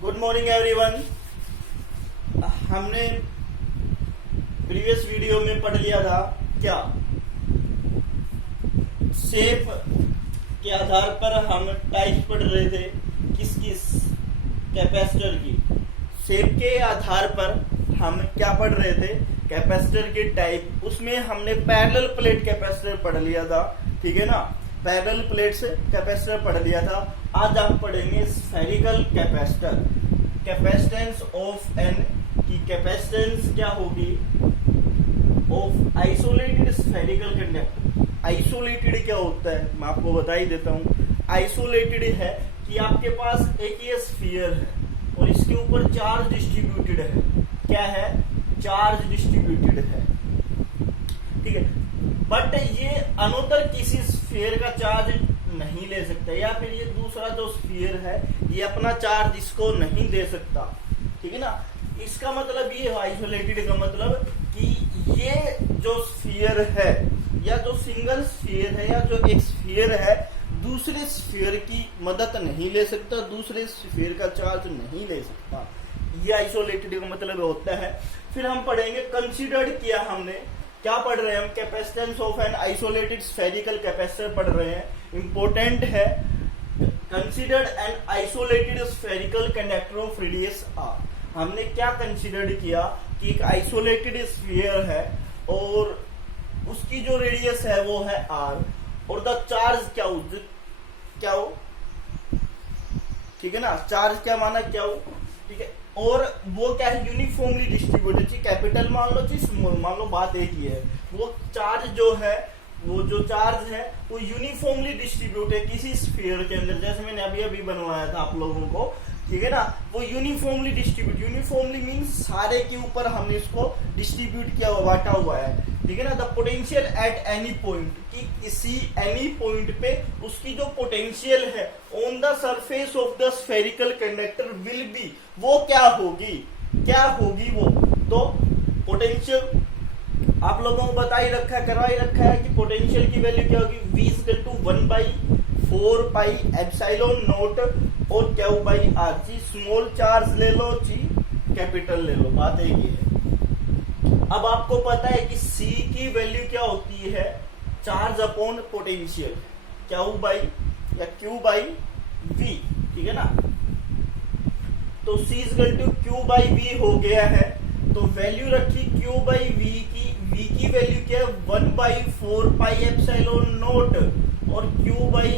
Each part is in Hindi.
Good morning everyone. हमने प्रीवियस वीडियो में पढ़ लिया था क्या, शेप के आधार पर हम टाइप पढ़ रहे थे किस किस कैपेसिटर की। शेप के आधार पर हम क्या पढ़ रहे थे, कैपेसिटर की टाइप। उसमें हमने पैरेलल प्लेट कैपेसिटर पढ़ लिया था, ठीक है ना। पैरेलल प्लेट से कैपेसिटर पढ़ लिया था। आज हम पढ़ेंगे spherical capacitor. Capacitance of an की कैपेसिटेंस क्या होगी of isolated spherical conductor. Isolated क्या होता है मैं आपको बता ही देता हूँ। आइसोलेटेड है कि आपके पास एक ये स्फीयर है और इसके ऊपर चार्ज डिस्ट्रीब्यूटेड है। क्या है, चार्ज डिस्ट्रीब्यूटेड है, ठीक है। बट ये अनोदर किसी स्फीयर का चार्ज नहीं ले सकता, या फिर ये दूसरा जो स्फीयर है ये अपना चार्ज इसको नहीं दे सकता, ठीक है ना। इसका मतलब ये आइसोलेटेड का मतलब कि ये जो स्फीयर है या जो सिंगल स्फीयर है या जो एक स्फीयर है दूसरे स्फीयर की मदद नहीं ले सकता, दूसरे स्फीयर का चार्ज नहीं ले सकता। ये आइसोलेटेड का मतलब होता है। फिर हम पढ़ेंगे कंसीडर्ड किया हमने, क्या पढ़ रहे हैं हम, capacitance of an isolated spherical capacitor पढ़ रहे हैं। इंपॉर्टेंट है, considered an isolated spherical conductor of radius R. हमने क्या कंसीडर्ड किया कि एक आइसोलेटेड स्फीयर है और उसकी जो रेडियस है वो है आर, और द चार्ज क्या हो, ठीक है ना। चार्ज क्या माना, क्या हो, ठीक है। और वो क्या है, यूनिफॉर्मली डिस्ट्रीब्यूटेड, कैपिटल मान लो जी, स्मॉल मान लो, बात एक ही है। वो चार्ज जो है, वो जो चार्ज है वो यूनिफॉर्मली डिस्ट्रीब्यूट है किसी स्फीयर के अंदर। जैसे मैंने अभी अभी बनवाया था आप लोगों को, ठीक है ना। वो यूनिफॉर्मली डिस्ट्रीब्यूट, यूनिफॉर्मली मींस सारे के ऊपर हमने इसको डिस्ट्रीब्यूट किया हुआ, बांटा हुआ है, ठीक है ना। The potential at any point, कि किसी एनी पॉइंट पे उसकी जो पोटेंशियल है on the surface of the spherical conductor will be, वो क्या होगी वो। तो पोटेंशियल आप लोगों को बता ही रखा है, करवा ही रखा है कि पोटेंशियल की वैल्यू क्या होगी, V equal to 1/4 pi epsilon naught और क्या बाई आर। जी स्मॉल चार्ज ले लो, जी कैपिटल ले लो, बात एक ही है। अब आपको पता है कि C की वैल्यू क्या होती है, चार्ज अपॉन पोटेंशियल, क्या बाई या Q बाई V, ठीक है ना। तो C equal to Q by V हो गया है, तो वैल्यू रखी Q बाई V की वैल्यू क्या है 1/4 पाई एप्सिलॉन नॉट और Q बाई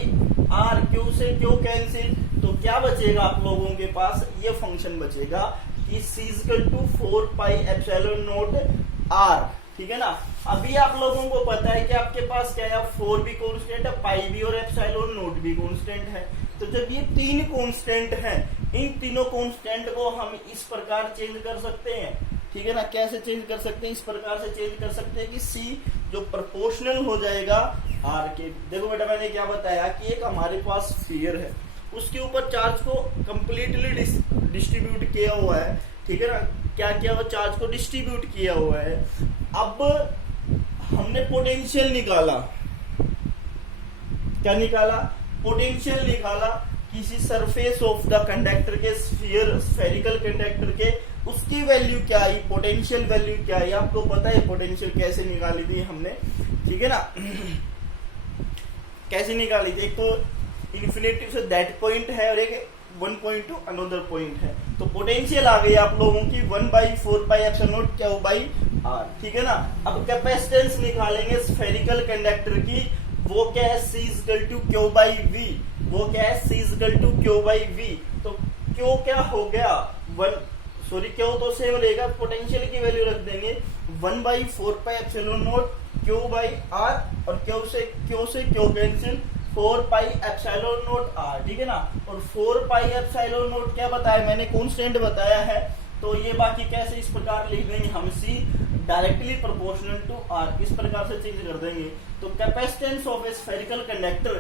R, Q से Q कैंसिल, तो क्या बचेगा आप लोगों के पास, ये फंक्शन बचेगा कि C equal to 4 pi epsilon naught R, ठीक है ना। अभी आप लोगों को पता है कि आपके पास क्या है, 4 भी कांस्टेंट है, पाई भी और एप्सिलॉन नॉट भी कांस्टेंट है। तो जब ये तीन कांस्टेंट हैं, इन तीनों कांस्टेंट को हम इस प्रकार चेंज कर सकते हैं, ठीक है ना। कैसे चेंज कर सकते हैं, इस प्रकार से चेंज कर सकते हैं कि C जो प्रोपोर्शनल हो जाएगा R के। देखो बेटा मैंने क्या बताया कि एक हमारे पास स्फीयर है, उसके ऊपर चार्ज को कंप्लीटली डिस्ट्रीब्यूट किया हुआ है, ठीक है ना। क्या किया हुआ, चार्ज को डिस्ट्रीब्यूट किया हुआ है। अब हमने पोटेंशियल निकाला, क्या निकाला, पोटेंशियल निकाला किसी सरफेस ऑफ द कंडक्टर के, स्फेरिकल कंडक्टर के, उसकी वैल्यू क्या आई, पोटेंशियल वैल्यू क्या आई। आपको पता है पोटेंशियल कैसे निकाली थी हमने, ठीक है ना। कैसे निकाली थी, एक तो इन्फिनिटी से दैट पॉइंट है और एक 1 पॉइंट टू अनदर पॉइंट है। तो पोटेंशियल आ गई आप लोगों की 1/4 पाई एप्सिलॉन नॉट क्या बाई आर, ठीक है ना। अब कैपेसिटेंस निकालेंगे स्फेरिकल कंडक्टर की, वो क्या है, C equal to Q by V, वो क्या है, C equal to Q by V। तो Q क्या हो गया, Q तो सेम रहेगा, पोटेंशियल की वैल्यू रख देंगे 1/4 pi epsilon not Q by R और Q से Q cancel, 4 pi epsilon naught R, ठीक है ना। और 4 पाई एप्सिलॉन नॉट क्या बताया मैंने, कांस्टेंट बताया है। तो ये बाकी कैसे इस प्रकार लिख देंगे हम, C directly proportional to R, इस प्रकार से चेंज कर देंगे। तो capacitance of a spherical conductor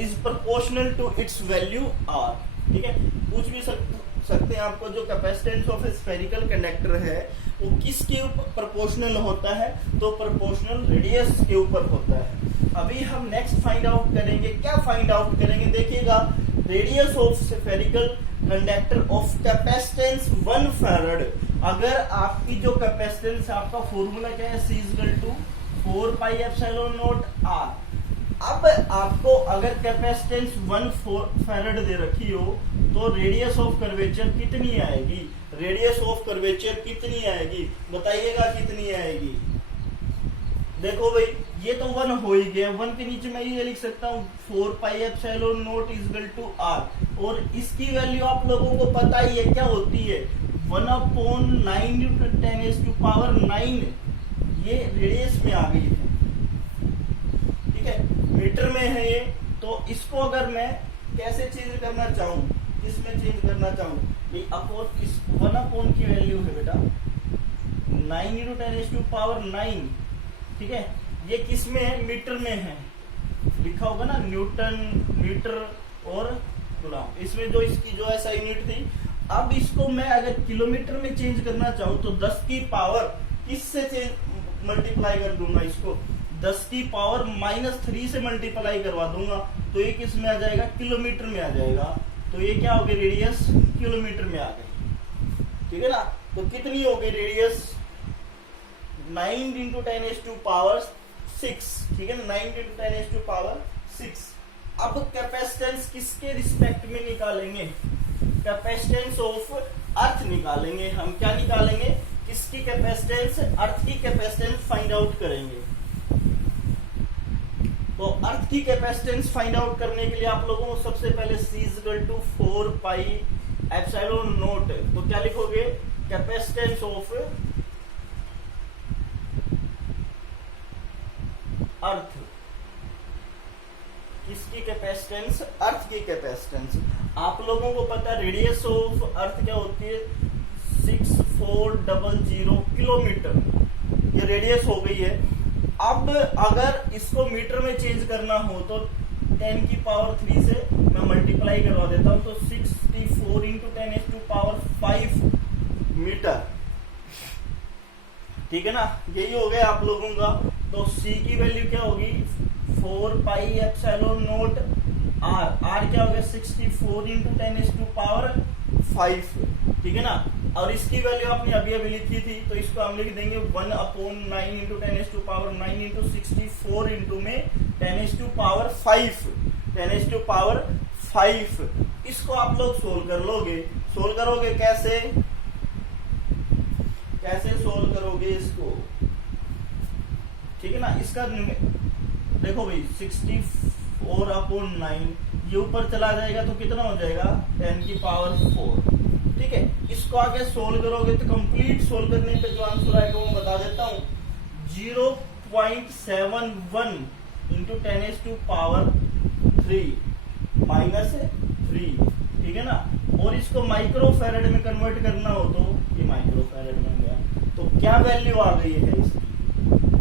is proportional to its value R, ठीक है। पूछ भी सकते हैं आपको, जो capacitance of a spherical conductor है वो किसके ऊपर प्रोपोर्शनल होता है, तो प्रोपोर्शनल रेडियस के ऊपर होता है। अभी हम नेक्स्ट फाइंड आउट करेंगे। क्या फाइंड आउट करेंगे देखिएगा, radius of spherical conductor of capacitance 1 farad. अगर आपकी जो कैपेसिटेंस, आपका फॉर्मूला क्या है, C = 4 pi epsilon naught R। अब आपको अगर कैपेसिटेंस 1 फैराड दे रखी हो तो रेडियस ऑफ कर्वेचर कितनी आएगी, रेडियस ऑफ कर्वेचर कितनी आएगी, बताइएगा कितनी आएगी। देखो भाई, ये तो 1 हो ही गया, 1 के नीचे मैं ये लिख सकता हूँ 4 पाई एप्सिलॉन नॉट = R। और इसकी वैल्यू आप लोगों को पता ही है क्या होती है, 1/9 × 10⁹ ये रेडियस में आ गई है, ठीक है, मीटर में है ये। तो इसको अगर मैं कैसे चेंज करना चाहूँ, किसमें चेंज करना चाहूँ, 1/, की वैल्यू है बेटा 9 × 10⁹, ठीक है, ये किस में है, मीटर में है, लिखा होगा ना न्यूटन, मीटर और गुलाम, इसमें जो इसकी जो ऐसा यूनिट थी। अब इसको मैं अगर किलोमीटर में चेंज करना चाहूँ तो 10 की पावर किससे मल्टीप्लाई कर दूंगा, इसको 10 की पावर -3 से मल्टीप्लाई करवा दूंगा, तो ये किस में आ जाएगा, किलोमीटर में आ जाएगा। तो ये क्या हो गई, रेडियस किलोमीटर में आ गई, ठीक है ना। तो कितनी हो गई रेडियस, 9 × 10⁶, ठीक है ना, 9 × 10⁶। अब कैपेसिटेंस किसके रिस्पेक्ट में निकालेंगे, कैपेसिटेंस ऑफ अर्थ निकालेंगे हम। क्या निकालेंगे, किसकी कैपेसिटेंस, अर्थ की कैपेसिटेंस फाइंड आउट करेंगे। तो अर्थ की कैपेसिटेंस फाइंड आउट करने के लिए आप लोगों को सबसे पहले C = 4 पाई एप्सिलॉन नॉट, तो क्या लिखोगे, कैपेसिटेंस ऑफ अर्थ, किसकी कैपेसिटेंस, अर्थ की कैपेसिटेंस। आप लोगों को पता है रेडियस ऑफ अर्थ क्या होती है, 6400 किलोमीटर, ये रेडियस हो गई है। अब अगर इसको मीटर में चेंज करना हो तो 10⁵ से मैं मल्टीप्लाई करवा देता हूं, तो 64 × 10⁵ मीटर, ठीक है ना, यही हो गया आप लोगों का। तो C की वैल्यू क्या होगी, 4 pi epsilon naught R, R क्या होगा, 64 × 10⁵, ठीक है ना। और इसकी वैल्यू आपने अभी अभी लिखी थी, तो इसको हम लिख देंगे 1/9 × 10⁹ × 64 में 10⁵। इसको आप लोग सोल्व कर लोगे, सोल्व करोगे कैसे, कैसे सोल्व करोगे इसको, ठीक है ना। इसका देखो भाई 64/9 ये ऊपर चला जाएगा तो कितना हो जाएगा, 10⁴, ठीक है। इसको आगे सोल्व करोगे तो कंप्लीट सोल्व करने पे जो आंसर आएगा वो मैं बता देता हूँ, 0.71 × 10⁻³ ठीक है ना। और इसको माइक्रो फैराड में कन्वर्ट करना हो तो ये माइक्रो फैराड में गया, तो क्या वैल्यू आ गई है इसकी,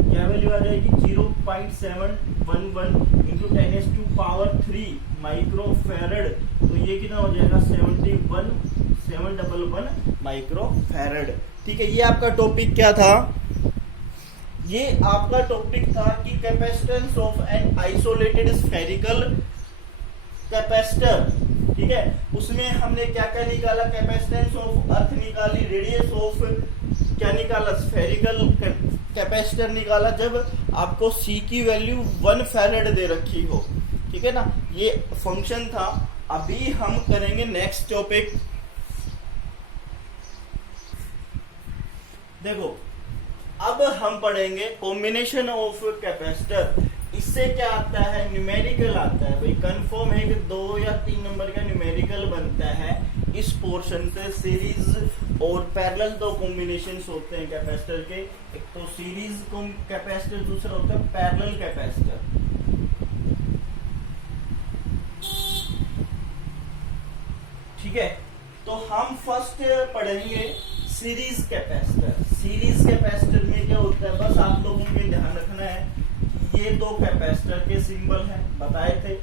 क्या वैल्यू आ जाएगी, 0.711 × 10⁻³ माइक्रो फैराड। तो ये कितना हो जाएगा, 711 माइक्रो फैराड, ठीक है। ये आपका टॉपिक क्या था, ये आपका टॉपिक था कि capacitance of an isolated spherical capacitor, ठीक है। उसमें हमने क्या क्या निकाला, कैपेसिटेंस ऑफ अर्थ निकाली, रेडियस ऑफ क्या निकाला, स्फेरिकल कैपेसिटर निकाला, जब आपको C की वैल्यू 1 फैराड दे रखी हो, ठीक है ना। ये फंक्शन था। अभी हम करेंगे नेक्स्ट टॉपिक, देखो अब हम पढ़ेंगे कॉम्बिनेशन ऑफ कैपेसिटर। इससे क्या आता है, न्यूमेरिकल आता है भाई, कंफर्म है कि 2 या 3 नंबर का न्यूमेरिकल बनता है इस पोर्शन से। सीरीज और पैरेलल दो कॉम्बिनेशंस होते हैं कैपेसिटर के, एक तो सीरीज कैपेसिटर, दूसरा होता है पैरेलल कैपेसिटर। ठीक है, तो हम फर्स्ट पढ़ेंगे सीरीज कैपेसिटर। सीरीज कैपेसिटर में क्या होता है, बस आप लोगों को ध्यान रखना है, ये दो कैपेसिटर के सिंबल हैं, बताए थे,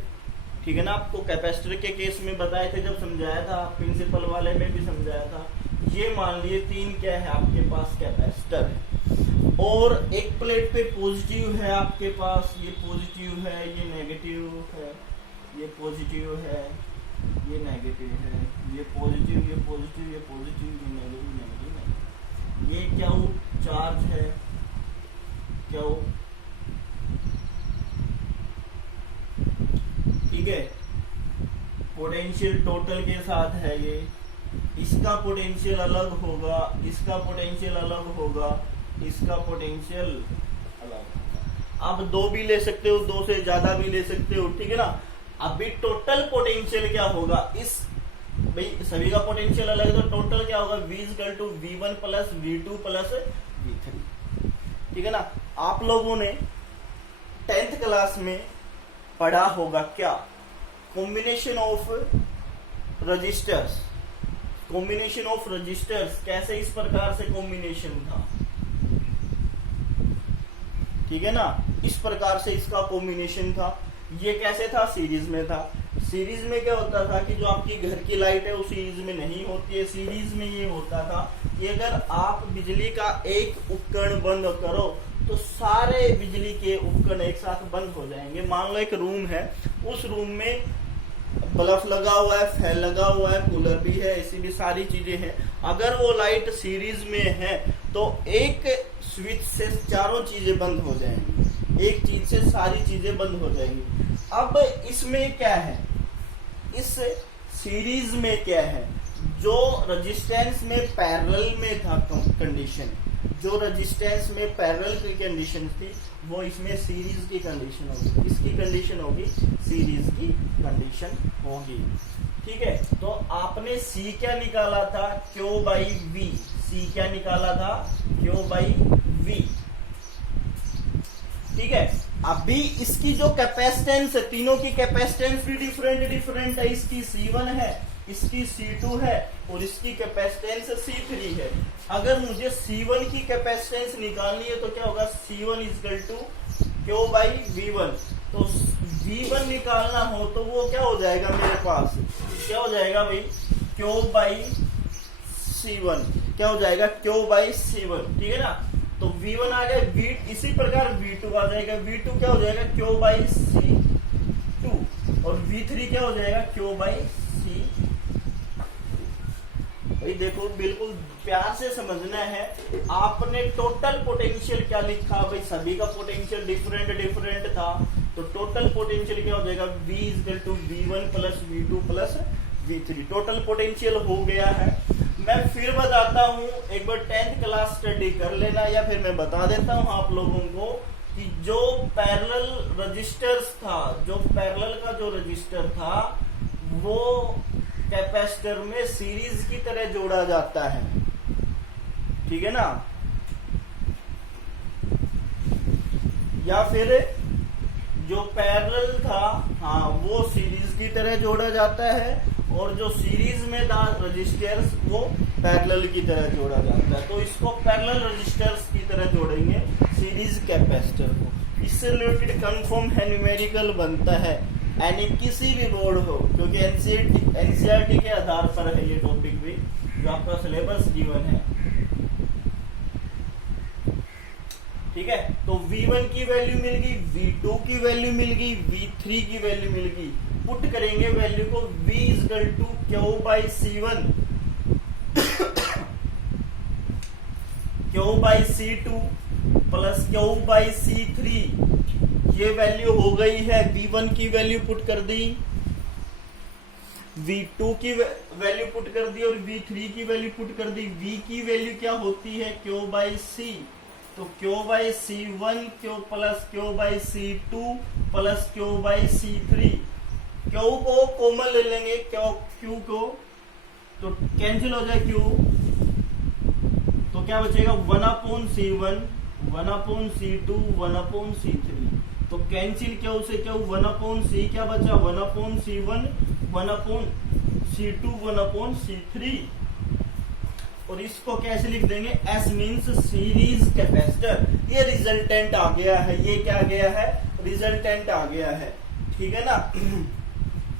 ठीक है ना। आपको कैपेसिटर के केस में बताए थे जब समझाया था, प्रिंसिपल वाले में भी समझाया था। ये मान लिए 3 क्या है आपके पास कैपेसिटर है। और एक प्लेट पे पॉजिटिव है आपके पास, ये पॉजिटिव है, ये नेगेटिव है, ये पॉजिटिव है, ये नेगेटिव है, ये पॉजिटिव, ये पॉजिटिव, ये पॉजिटिव, ये नेगेटिव, नेगेटिव, ये क्या चार्ज है, क्या ठीक है, पोटेंशियल टोटल के साथ है ये, इसका पोटेंशियल अलग होगा, इसका पोटेंशियल अलग होगा, इसका पोटेंशियल अलग होगा। आप दो भी ले सकते हो, दो से ज्यादा भी ले सकते हो, ठीक है ना। अभी टोटल पोटेंशियल क्या होगा, इस भाई सभी का पोटेंशियल अलग है तो टोटल क्या होगा, V equal to V1 plus V2 plus V3, ठीक है ना। आप लोगों ने 10th क्लास में पढ़ा होगा क्या, combination of resistors, combination of resistors कैसे इस प्रकार से कॉम्बिनेशन था, ठीक है ना, इस प्रकार से इसका कॉम्बिनेशन था। ये कैसे था, सीरीज में था। सीरीज में क्या होता था कि जो आपकी घर की लाइट है वो सीरीज में नहीं होती है, सीरीज में ये होता था कि अगर आप बिजली का एक उपकरण बंद करो तो सारे बिजली के उपकरण एक साथ बंद हो जाएंगे। मान लो एक रूम है, उस रूम में बल्ब लगा हुआ है, फैन लगा हुआ है, कूलर भी है, ऐसी भी सारी चीजें हैं। अगर वो लाइट सीरीज में है तो एक स्विच से चारों चीजें बंद हो जाएंगी, एक चीज से सारी चीजें बंद हो जाएंगी। अब इसमें क्या है, इस सीरीज में क्या है, जो रेजिस्टेंस में पैरेलल में था कंडीशन, जो रेजिस्टेंस में पैरेलल की कंडीशन थी वो इसमें सीरीज की कंडीशन होगी, इसकी कंडीशन होगी सीरीज की कंडीशन होगी, ठीक है। तो आपने C क्या निकाला था, Q बाई V, C क्या निकाला था, Q बाई V, ठीक है। अभी इसकी जो कैपेसिटेंस है, तीनों की कैपेसिटेंस भी डिफरेंट है, इसकी C1 है, इसकी C2 है और इसकी कैपेसिटेंस C3 है। अगर मुझे C1 की कैपेसिटेंस निकालनी है तो क्या होगा, C1 equal to Q by V1। तो V1 निकालना हो तो वो क्या हो जाएगा मेरे पास, क्या हो जाएगा भाई, Q बाई C1, क्या हो जाएगा, Q बाई C1, ठीक है ना। तो V1 आ गया, V इसी प्रकार V2 आ जाएगा, V2 क्या हो जाएगा, Q बाई C2 और V3 क्या हो जाएगा, Q बाई C। भाई देखो बिल्कुल प्यार से समझना है, आपने टोटल पोटेंशियल क्या लिखा, भाई सभी का पोटेंशियल डिफरेंट था, तो टोटल पोटेंशियल क्या हो जाएगा, V equal to V1 plus V2 plus V3, total potential हो गया है। मैं फिर बताता हूँ, एक बार 10th क्लास स्टडी कर लेना, या फिर मैं बता देता हूँ आप लोगों को कि जो पैरेलल रजिस्टर्स था, जो पैरेलल का जो रजिस्टर था वो कैपेसिटर में सीरीज की तरह जोड़ा जाता है, ठीक है ना। या फिर जो पैरेलल था, हाँ, वो सीरीज की तरह जोड़ा जाता है, और जो सीरीज में था रजिस्टर्स वो पैरेलल की तरह जोड़ा जाता है। तो इसको पैरेलल रजिस्टर्स की तरह जोड़ेंगे सीरीज कैपेसिटर को। इससे रिलेटेड कंफर्म है न्यूमेरिकल बनता है, यानी किसी भी बोर्ड हो, क्योंकि एनसीईआरटी के आधार पर है ये टॉपिक भी, जो आपका सिलेबस गिवन है, ठीक है। तो V1 की वैल्यू मिल गई, V2 की वैल्यू मिल गई, V3 की वैल्यू मिल गई। पुट करेंगे वैल्यू को, V equal to Q by C1 Q by C2 plus Q by C3, ये वैल्यू हो गई है। V1 की वैल्यू पुट कर दी, V2 की वैल्यू पुट कर दी और V3 की वैल्यू पुट कर दी। V की वैल्यू क्या होती है, Q बाई C, तो Q by C1 Q plus Q by C2 plus Q by C3। Q को कॉमन ले लेंगे, Q को, तो कैंसिल हो जाए Q, तो क्या बचेगा 1/C1 1/C2 1/C3। तो कैंसिल Q से Q, 1/C क्या बचा, 1/C1 1/C2 1/C3। और इसको कैसे लिख देंगे, S मीन्स सीरीज कैपेसिटर। ये रिजल्टेंट आ गया है, ये क्या आ गया है, रिजल्टेंट आ गया है, ठीक है ना।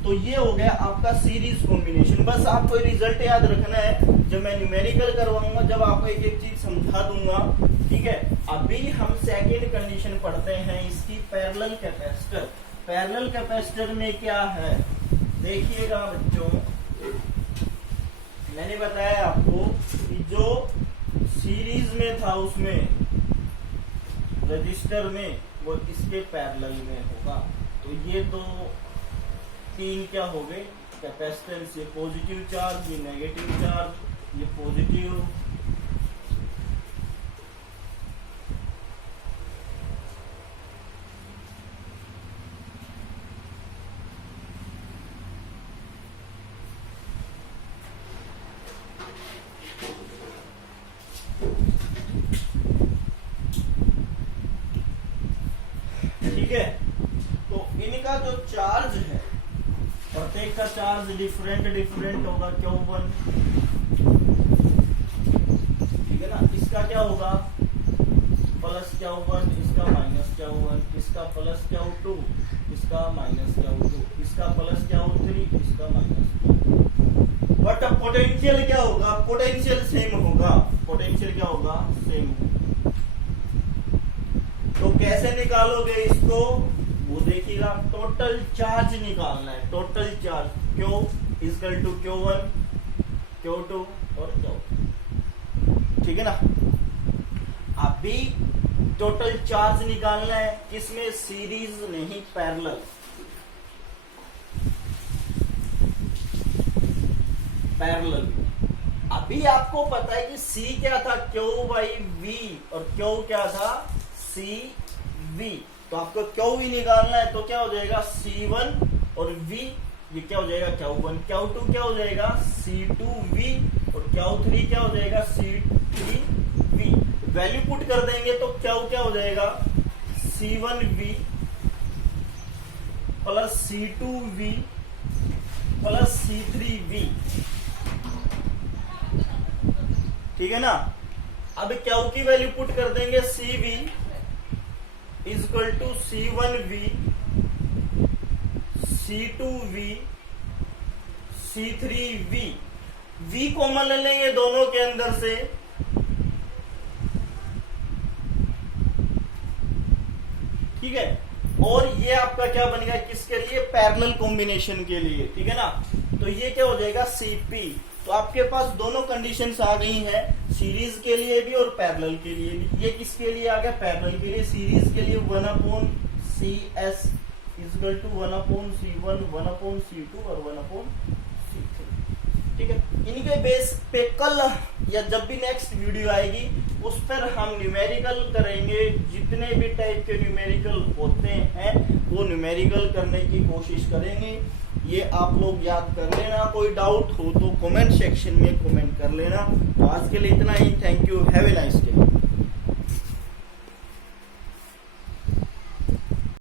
तो ये हो गया आपका सीरीज कॉम्बिनेशन। बस आपको रिजल्ट याद रखना है, जब मैं न्यूमेरिकल करवाऊंगा, जब आपको एक एक चीज समझा दूंगा, ठीक है। अभी हम सेकेंड कंडीशन पढ़ते हैं इसकी, पैरेलल कैपेसिटर। पैरेलल कैपेसिटर में क्या है देखिएगा बच्चों, मैंने बताया आपको कि जो सीरीज में था उसमें रजिस्टर में, वो इसके पैरेलल में होगा। तो ये तो तीन क्या हो गए कैपेसिटेंस, ये पॉजिटिव चार्ज, ये नेगेटिव चार्ज, ये पॉजिटिव, ठीक है। तो इनका जो चार्ज है, प्रत्येक का चार्ज डिफरेंट होगा, Q1, ठीक है ना। इसका क्या होगा प्लस Q1, इसका माइनस Q1, इसका प्लस Q2, इसका माइनस Q2, इसका प्लस Q3, इसका माइनस Q2। बट पोटेंशियल क्या होगा, पोटेंशियल सेम होगा, पोटेंशियल क्या होगा सेम होगा। तो कैसे निकालोगे इसको, वो देखिएगा, टोटल चार्ज निकालना है, total charge Q equal to Q1, Q2 और Q3, ठीक है ना। अभी टोटल चार्ज निकालना है किसमें, सीरीज नहीं पैरेलल, पैरेलल। अभी आपको पता है कि C क्या था, Q बाई V, और Q क्या था CV। तो आपको Q भी निकालना है, तो क्या हो जाएगा C1 और V, ये क्या हो जाएगा Q1, Q2 क्या हो जाएगा C2V, और Q3 क्या हो जाएगा C3V। वैल्यू पुट कर देंगे तो Q क्या हो जाएगा C1V plus C2V plus C3V, ठीक है ना। अब Q की वैल्यू पुट कर देंगे CV is equal to C1V, C2V, C3V। V common ले लेंगे दोनों के अंदर से, ठीक है। और ये आपका क्या बनेगा, किसके लिए, पैरेलल कॉम्बिनेशन के लिए, ठीक है ना। तो ये क्या हो जाएगा CP। तो आपके पास दोनों कंडीशंस आ गई हैं, सीरीज के लिए भी और पैरेलल के लिए भी। ये किसके लिए आ गया, पैरेलल के लिए। सीरीज के लिए 1/CS equal to 1/C1, 1/C2 और 1/C3, ठीक है। इनके बेस पे कल या जब भी नेक्स्ट वीडियो आएगी उस पर हम न्यूमेरिकल करेंगे। जितने भी टाइप के न्यूमेरिकल होते हैं वो न्यूमेरिकल करने की कोशिश करेंगे। ये आप लोग याद कर लेना, कोई डाउट हो तो कमेंट सेक्शन में कमेंट कर लेना। तो आज के लिए इतना ही, थैंक यू, हैव